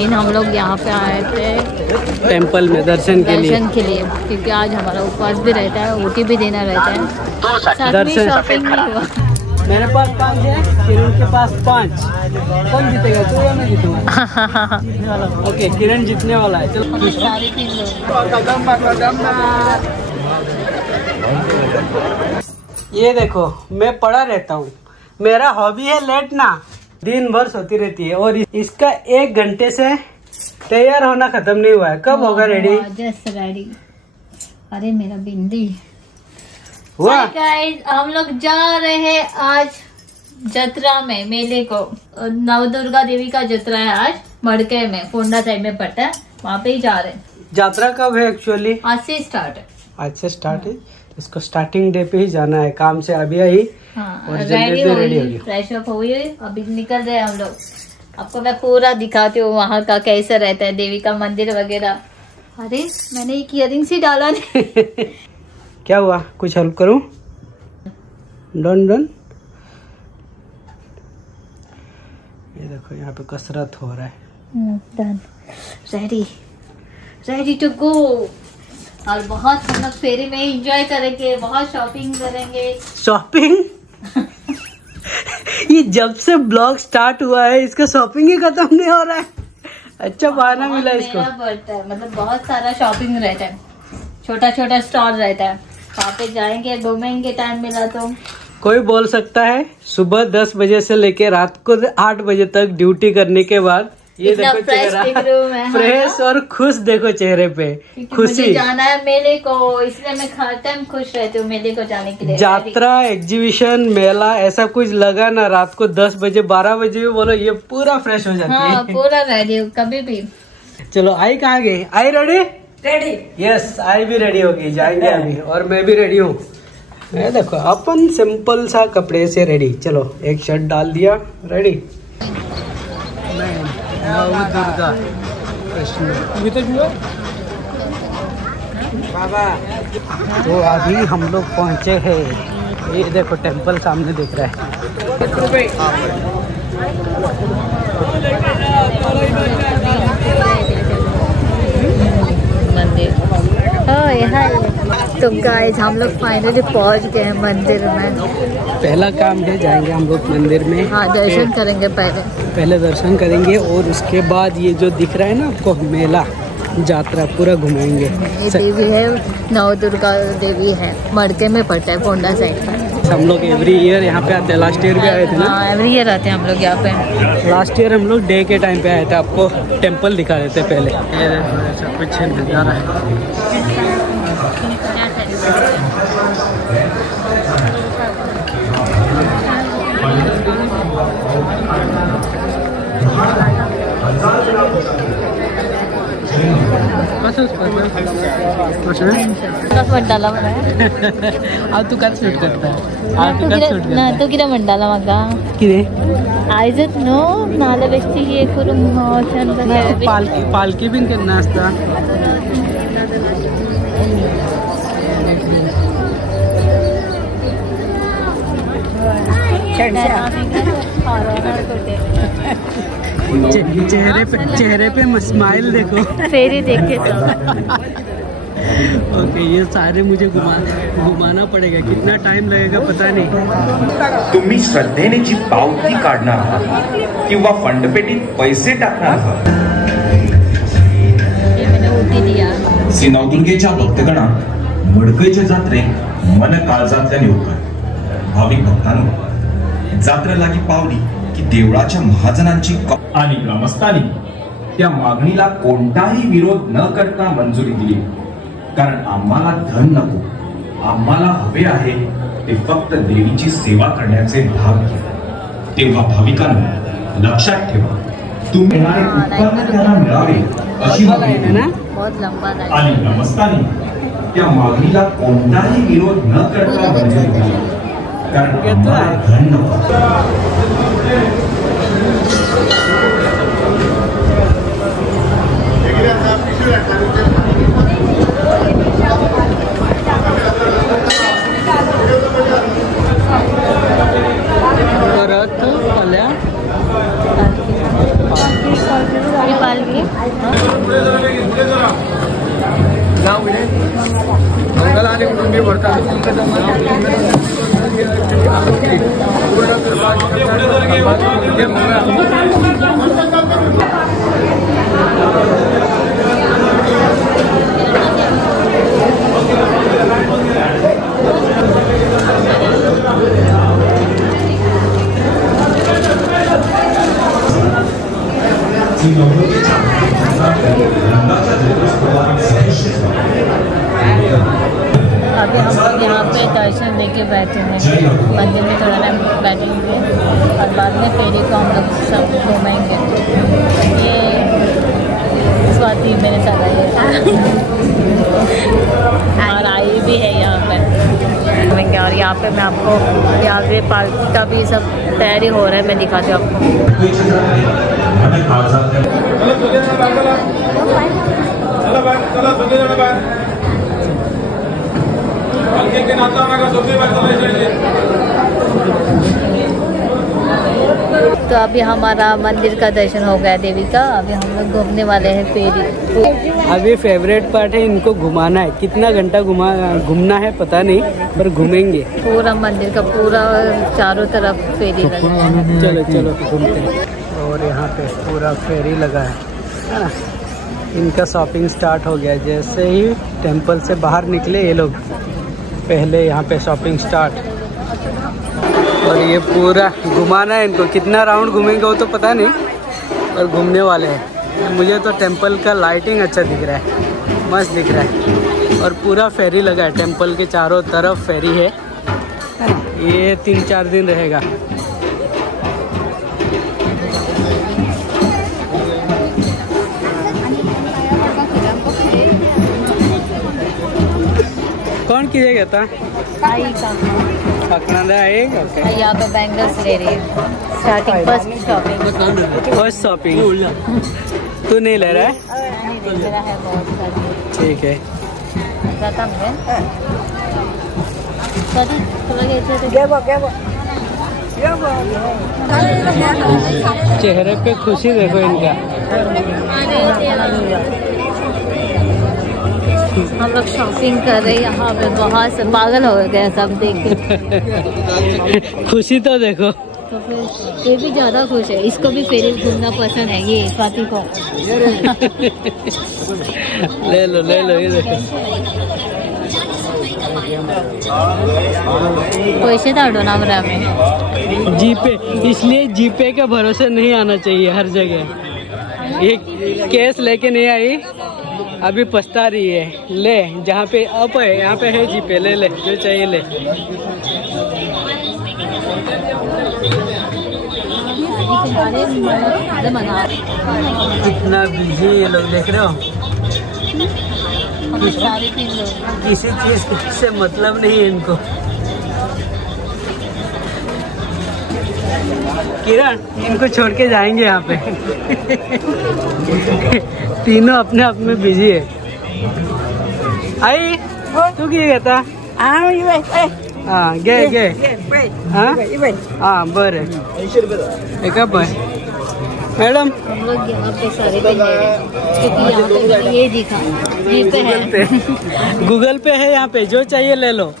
Main हम लोग यहाँ पे आए थे टेंपल में दर्शन के लिए, क्योंकि आज हमारा उपवास भी रहता है, ओटी भी देना रहता है। साथ में शॉपिंग नहीं हुआ। मेरे पास 5 है, किरण के पास 5। कौन जीतेगा, तू या मैं जीतूंगा? ओके, किरण जीतने वाला है। चलो ये देखो, मैं पड़ा रहता हूँ, मेरा हॉबी है लेटना। दिन भर सोती रहती है और इसका 1 घंटे से तैयार होना खत्म नहीं हुआ है। कब होगा रेडी? Just ready. अरे मेरा बिंदी हुआ। गाइस, हम लोग जा रहे हैं आज जत्रा में, मेले को। नवदुर्गा देवी का जत्रा है आज मड़के में, फोंडा साइड में पड़ता है, वहाँ पे ही जा रहे हैं। यात्रा कब है एक्चुअली? आज से स्टार्ट है। आज से स्टार्ट है, इसको स्टार्टिंग डे पे ही जाना है काम से अभी आई। हाँ, और रेडी हो गई, फ्रेश अप हुई, अभी निकल रहे हैं हम लोग। आपको मैं पूरा दिखाती हूँ वहाँ का कैसा रहता है, देवी का मंदिर वगैरह। अरे मैंने एक इयरिंग्स ही डाला नहीं। क्या हुआ, कुछ हेल्प करूं? Done done. ये देखो यहाँ पे कसरत हो रहा है। Done, ready, ready to go. और बहुत हम लोग फेरी में एंजॉय करेंगे, बहुत शॉपिंग करेंगे। शॉपिंग? ये जब से ब्लॉग स्टार्ट हुआ है इसका शॉपिंग ही खत्म नहीं हो रहा है। अच्छा बहाना मिला इसको। बढ़ता है, मतलब बहुत सारा शॉपिंग रहता है, छोटा छोटा स्टॉल रहता है, वहाँ पे जाएंगे, घूमेंगे, टाइम मिला तो। कोई बोल सकता है सुबह 10 बजे से लेके रात को 8 बजे तक ड्यूटी करने के बाद ये देखो चेहरा फ्रेश और खुश, देखो चेहरे पे खुशी। मुझे जाना है मेले को, इसलिए मैं हर टाइम खुश रहती हूँ मेले को जाने के लिए। यात्रा, एग्जीबिशन, मेला ऐसा कुछ लगा ना, रात को 10 बजे 12 बजे भी बोलो, ये पूरा फ्रेश हो जाती है। पूरा रेडी हूँ कभी भी। चलो आई कहाँ गई? I ready? रेडी, यस, आई भी रेडी होगी, जाएंगे अभी। और मैं भी रेडी हूँ। ये देखो अपन सिंपल सा कपड़े से रेडी। चलो एक शर्ट डाल दिया, रेडी। दुर्गा तो अभी हम लोग पहुँचे हैं। ये देखो टेंपल सामने दिख रहा है। तो गाइस हम लोग फाइनली पहुंच गए हैं मंदिर में। पहला काम है, जाएंगे हम लोग मंदिर में। हाँ, दर्शन करेंगे पहले दर्शन करेंगे और उसके बाद ये जो दिख रहा है ना आपको मेला, यात्रा पूरा घुमाएंगे। ये देवी है, नवदुर्गा देवी है, मड़के में पड़ता है, फोंडा साइड का। हम लोग एवरी ईयर यहाँ पे आते हैं। लास्ट ईयर भी आए थे ना? हाँ, एवरी ईयर आते हैं हम लोग यहाँ पे। लास्ट ईयर हम लोग डे के टाइम पे आए थे, आपको टेंपल दिखा देते पहले। ऐसा कुछ नजारा है। तू काय शूट करता? तू किती म्हणटाला म्हाका? कितें? आयजच न्हू नाल्या बेश्टी हे करून पालखी बीन केन्ना आसता? चेहरे पे स्माइल देखो। फेरी देखे तो। ओके, ये सारे मुझे घुमाना पड़ेगा, कितना टाइम लगेगा पता नहीं। तुम्ही श्रद्धेने जी पावती काढणार आहात किंवा फंडपेटीत पैसे टाकणार आहात। नवदुर्गेच्या भक्तगणात मडकईच्या जात्रेक मन काळजातल्यान येवकार। भाविक भक्तांनो, जात्रा लागी पावली की देवळाच्या महाजनांची आणि ग्रामस्थांनी त्या मागणीला कोणताही विरोध न करता मंजुरी दिली। कारण आम्हाला धन नको, आम्हाला हवे आहे ते फक्त देवीची सेवा करण्याचे भाग्य। तेव्हा भाविकांनो लक्षात ठेवा, तुम्ही येणारे उत्पन्न त्यांना मिळावे अशी मागणी आणि ग्रामस्थांनी त्या मागणीला कोणताही विरोध न करता मंजुरी दिली। कारण आम्हाला धन नको। लिए अभी हम लोग यहाँ पे दर्शन लेके बैठे हैं, मंदिर में थोड़ा टाइम बैठेंगे और बाद में फेरी को हम लोग सब घूमेंगे। ये स्वाति मेरे साथ आई है और आई भी है यहाँ पे घूमेंगे। और यहाँ पे मैं आपको यहाँ पे पार्क का भी सब तैयारी हो रहा है, मैं दिखाती हूँ आपको। तो अभी हमारा मंदिर का दर्शन हो गया देवी का। अभी हम लोग घूमने वाले हैं फेरी। अभी फेवरेट पार्ट है इनको घुमाना है। कितना घंटा घूमना है पता नहीं, पर घूमेंगे पूरा मंदिर का पूरा चारों तरफ फेरी लगा है। चलो चलो घूमते हैं। और यहाँ पे पूरा फेरी लगा है ना। इनका शॉपिंग स्टार्ट हो गया। जैसे ही टेंपल से बाहर निकले ये लोग, पहले यहाँ पे शॉपिंग स्टार्ट। और ये पूरा घुमाना है इनको। कितना राउंड घूमेंगे वो तो पता नहीं, पर घूमने वाले हैं। मुझे तो टेंपल का लाइटिंग अच्छा दिख रहा है, मस्त दिख रहा है। और पूरा फेरी लगा है, टेंपल के चारों तरफ फेरी है। ये 3-4 दिन रहेगा। कौन कीजिएगा था? यहाँ पे बैंगल्स ले रही है। स्टार्टिंग फर्स्ट शॉपिंग तू नहीं ले रहा है? ठीक है। चेहरे पे खुशी देखो इनका। हम लोग शॉपिंग कर रहे हैं यहाँ पे, बहुत से पागल हो गए सब देख के। खुशी तो देखो। तो फिर ये भी ज्यादा खुश है, इसको भी फेरी घूमना पसंद है। ये स्वाति को ले लो ये देखो। पैसे धाडो ना में जीपे, इसलिए जीपे के भरोसे नहीं आना चाहिए हर जगह। ये केस लेके नहीं आई, अभी पछता रही है। ले जहाँ पे अप है यहाँ पे है जीपे, ले जो चाहिए ले। कितना बिजी ये लोग देख रहे हो। किसी चीज से मतलब नहीं है इनको। किरण, इनको छोड़ के जाएंगे यहाँ पे। तीनों अपने आप में बिजी है। आई तू क्या कहता? हाँ गे हाँ बरे मैडम। हम लोग यहाँ पे सारे पे ले रहे हैं, क्योंकि यहाँ पे ये दिखा गूगल पे है यहाँ पे, जो चाहिए ले लो।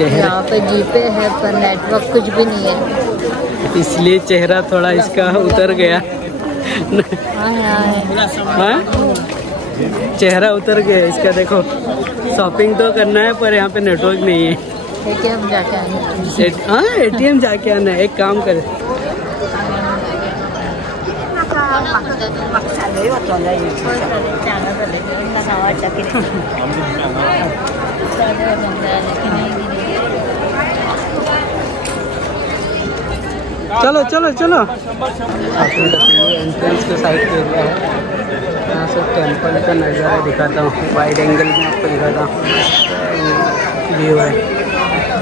यहाँ पे जीपे है पर नेटवर्क कुछ भी नहीं है, इसलिए चेहरा थोड़ा इसका उतर गया। हाँ? चेहरा उतर गया इसका। देखो शॉपिंग तो करना है पर यहाँ पे नेटवर्क नहीं है। एटीएम जाके आना। हाँ एटीएम जाके आना है। एक काम करे, चलो चलो चलो। एंट्रेंस के साइड पे एरिया है, यहाँ से टेंपल का नज़ारा दिखाता हूँ। वाइड एंगल में आपको दिखाता हूँ व्यू है।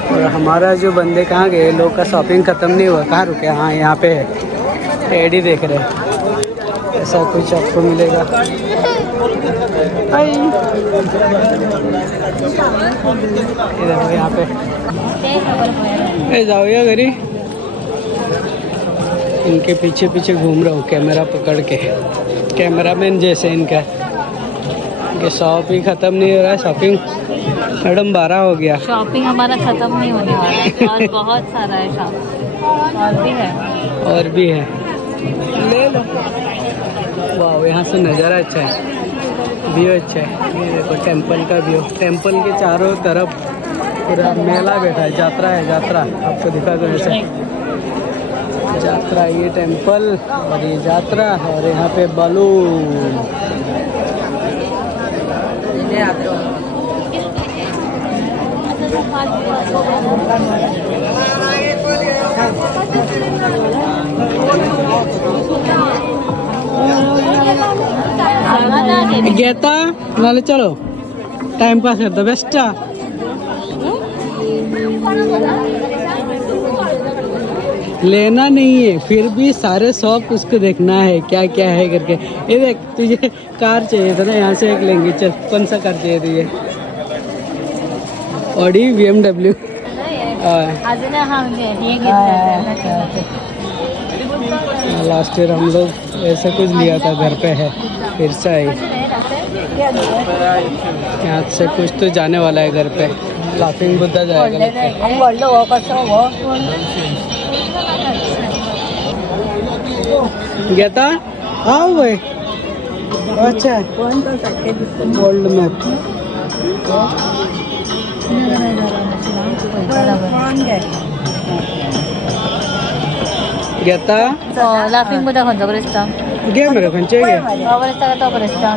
और हमारा जो बंदे कहाँ गए, लोग का शॉपिंग ख़त्म नहीं हुआ, कहाँ रुके? हाँ यहाँ पे है, एडी देख रहे हैं। ऐसा कुछ आपको मिलेगा। इधर यहाँ पे जाओ या घरी। इनके पीछे पीछे घूम रहा हूँ कैमरा पकड़ के, कैमरामैन जैसे इनका। इनके शॉप ही ख़त्म नहीं हो रहा है। शॉपिंग मैडम 12 हो गया। शॉपिंग हमारा ख़त्म नहीं होने वाला है और बहुत सारा है शॉप और भी है ले लो। वाह, यहाँ से नज़ारा अच्छा है, व्यू अच्छा है। ये देखो टेंपल का व्यू, टेंपल के चारों तरफ पूरा मेला बैठा है। यात्रा है, यात्रा आपको दिखा दो ऐसे यात्रा। ये टेंपल और ये यात्रा और यहाँ पे बालून। गीता नाले चलो टाइम पास करते बेस्ट। लेना नहीं है फिर भी सारे शॉप उसको देखना है क्या क्या है करके। ये देख, तुझे कार चाहिए था ना, यहाँ से एक लेंगे। चल, कौन सा कार चाहिए तुझे? Audi, BMW। लास्ट ईयर हम लोग ऐसा कुछ लिया था, घर पे है फिर से आई। यहाँ से कुछ तो जाने वाला है घर पे। लाफिंग बुद्धा जाएगा। गीता आओ भाई। अच्छा, world map Geeta laughing Buddha खंचा बरेस्ता गे मेरे खंचे गे बरेस्ता का तो बरेस्ता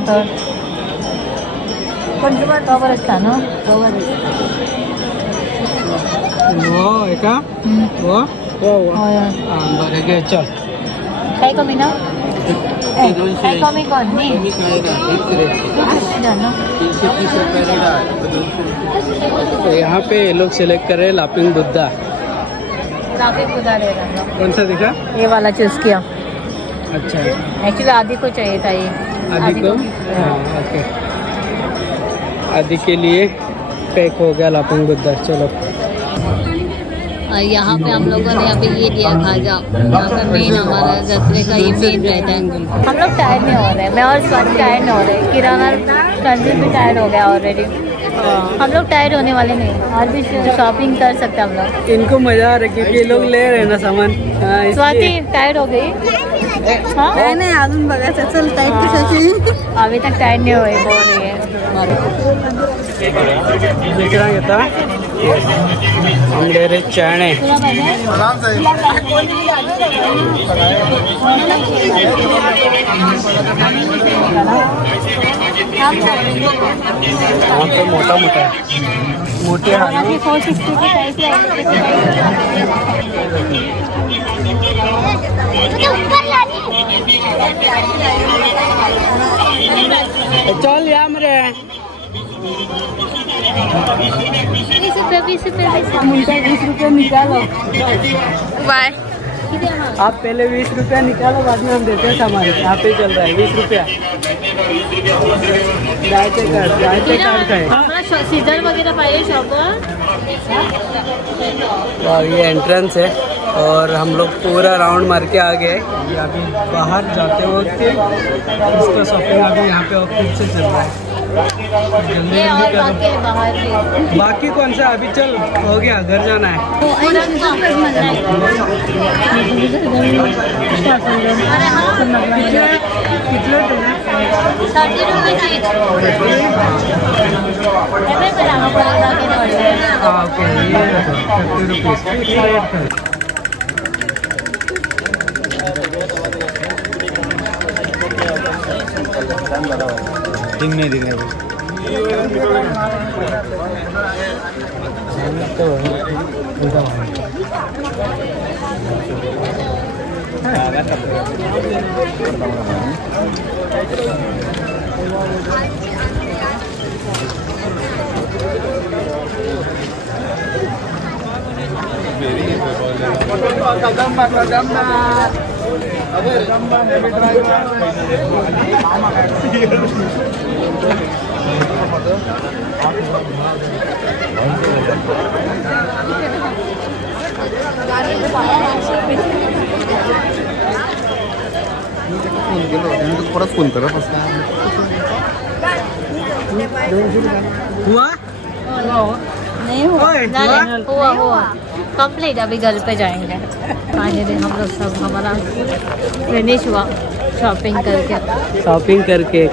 तो बरेस्ता नो वो एका वो बरे गे चल काय कमी ना काय कमी कोण नी तो यहाँ पे ये लोग सिलेक्ट कर रहे हैं लाफिंग बुद्धा। लाफिंग बुद्धा ले रहा हूँ। कौन सा दिखा? ये वाला चूज किया। अच्छा, एक्चुअली आदि को चाहिए था ये। आदि को? हाँ, ओके। आदि के लिए पैक हो गया लाफिंग बुद्धा। चलो, और यहाँ पे हम लोगों ने अभी ये लिया खाजा। यहाँ पे मेन हमारा जत्रे का ये मेन रहता है। हम लोग टायर्ड नहीं हो रहे, मैं और स्वाति टायर्ड नहीं हो रहे। किराना कंजूस भी टायर्ड हो गया ऑलरेडी। हम लोग टायर्ड होने वाले नहीं, और भी शॉपिंग कर सकते हम लोग। इनको मजा आ रहा है क्योंकि लोग ले रहे हैं ना सामान। स्वाति टायर्ड हो गई? नहीं अजून बघायचं चल टाईप कशाची अभी तक टायर्ड नहीं हुए, बोल रही है। देख रहा है था हम ले रहे चने। वहाँ पे मोटा मोटा है, मोटे हाथ 460 की प्राइस चल या मेरे 20 रुपये मुझे 20 रुपये निकालो। बाय आप पहले 20 रुपया निकालो, बाद में हम देते हैं सामान। यहाँ पे चल रहा है 20 रुपया। कार्ड का है। सीजर वगैरह पाइए शॉपवर। और ये एंट्रेंस है और हम लोग पूरा राउंड मार के आ गए। अभी बाहर जाते वक्त इसका शॉपिंग अभी यहाँ पे ऑफिस से चल रहा है। जल्दी और जल्दी बाकी करो। बाकी कौन सा? अभी चल, हो गया, घर जाना है। कितने 30 रुपये चीज। हाँ ओके, ये 30 रुपीज़। दिन में दिन हुआ नहीं हुआ। हुआ कंप्लीट। अभी घर पे जाएंगे। फाइनली हम लोग सब हमारा फिनिश हुआ शॉपिंग करके।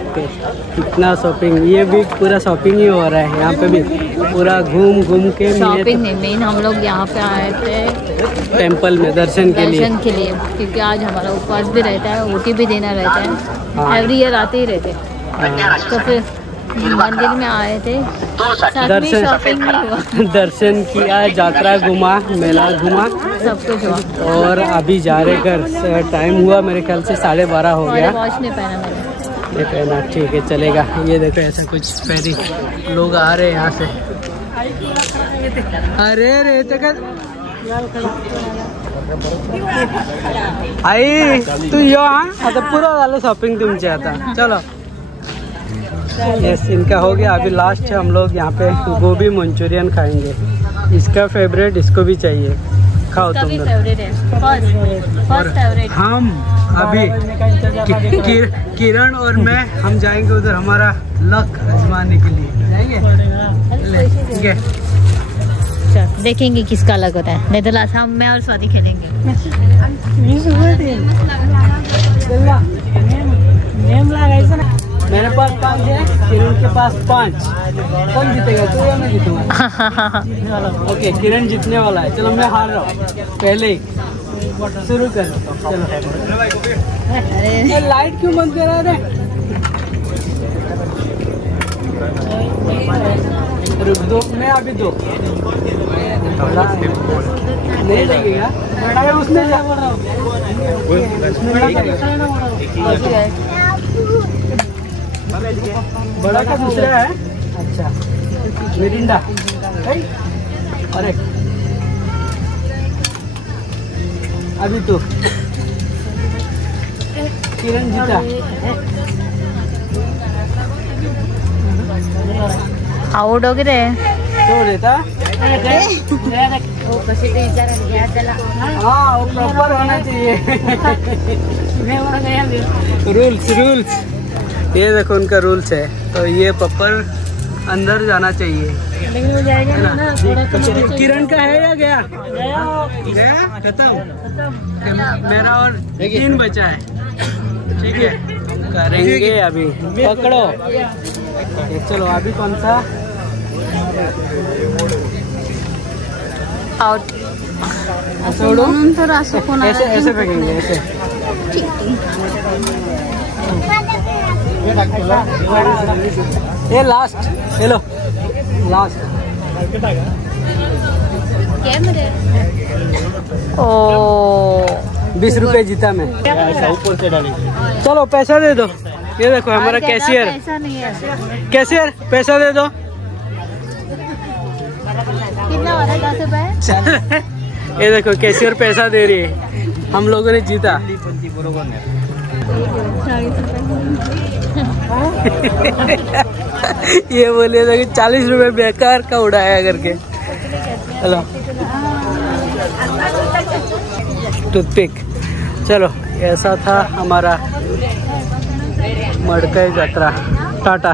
कितना शॉपिंग, ये भी पूरा शॉपिंग ही हो रहा है यहाँ पे भी, पूरा घूम के। शॉपिंग नहीं, मेन हम लोग यहाँ पे आए थे टेम्पल में दर्शन के लिए क्योंकि आज हमारा उपवास भी रहता है, ओटी भी देना रहता है। एवरी ईयर आते ही रहते हैं। तो फिर मंदिर में आए थे, दर्शन किया, यात्रा घुमा, मेला घुमा, सब कुछ हुआ। और अभी जा रहे घर। टाइम हुआ मेरे ख्याल से 12:30 हो गया। वॉच नहीं पहना मैंने। ये पहना, ठीक है चलेगा। ये देखो ऐसा कुछ फेरी लोग आ रहे हैं यहाँ से। अरे रे आई तू यो आता पूरा झालं शॉपिंग तुमचे आता। चलो यस, इनका हो गया। अभी लास्ट है, हम लोग यहाँ पे गोभी मंचूरियन खाएंगे। इसका फेवरेट, इसको भी चाहिए। खाओ तुम लोग। हम अभी किरण और मैं हम जाएंगे उधर, हमारा लक आजमाने के लिए जाएंगे। ठीक है, देखेंगे किसका लग होता है। नहीं तो लास्ट हम मैं और स्वाति खेलेंगे। मेरे पास 5 है, किरण के पास 5। कौन जीतेगा, तू या मैं जीतूंगा? ओके, किरण जीतने वाला है। चलो मैं हार रहा हूँ पहले ही। शुरू कर। चलो लाइट क्यों बंद कर रहा है? रुक दो, मैं अभी दो नहीं लगेगा। अगर उसने क्या बोल रहा हूँ, बड़ा का दूसरा है। अच्छा, मिरिंडा। अरे अभी तो किरण जीता। आउट हो गए तो देता। हाँ, वो प्रॉपर होना चाहिए। रूल्स ये देखो उनका रूल्स है। तो ये पप्पर अंदर जाना चाहिए। किरण का है या गया? गया खत्म। मेरा और 3 बचा है। ठीक है, करेंगे अभी। पकड़ो। चलो अभी कौन सा आउट। ऐसे ऐसे फेंकेंगे, ऐसे। ये लास्ट, हेलो लास्ट। ओ 20 रुपए जीता मैं। चलो पैसा दे दो। ये देखो हमारा कैशियर। पैसा नहीं है। कैशियर पैसा दे दो। कितना हो रहा है? 10 रुपए। ये देखो कैशियर पैसा दे रही है। हम लोगों ने जीता। ये बोले था कि 40 रुपए बेकार का उड़ाया करके। चलो टूथपिक। चलो ऐसा था हमारा मडकई यात्रा। टाटा।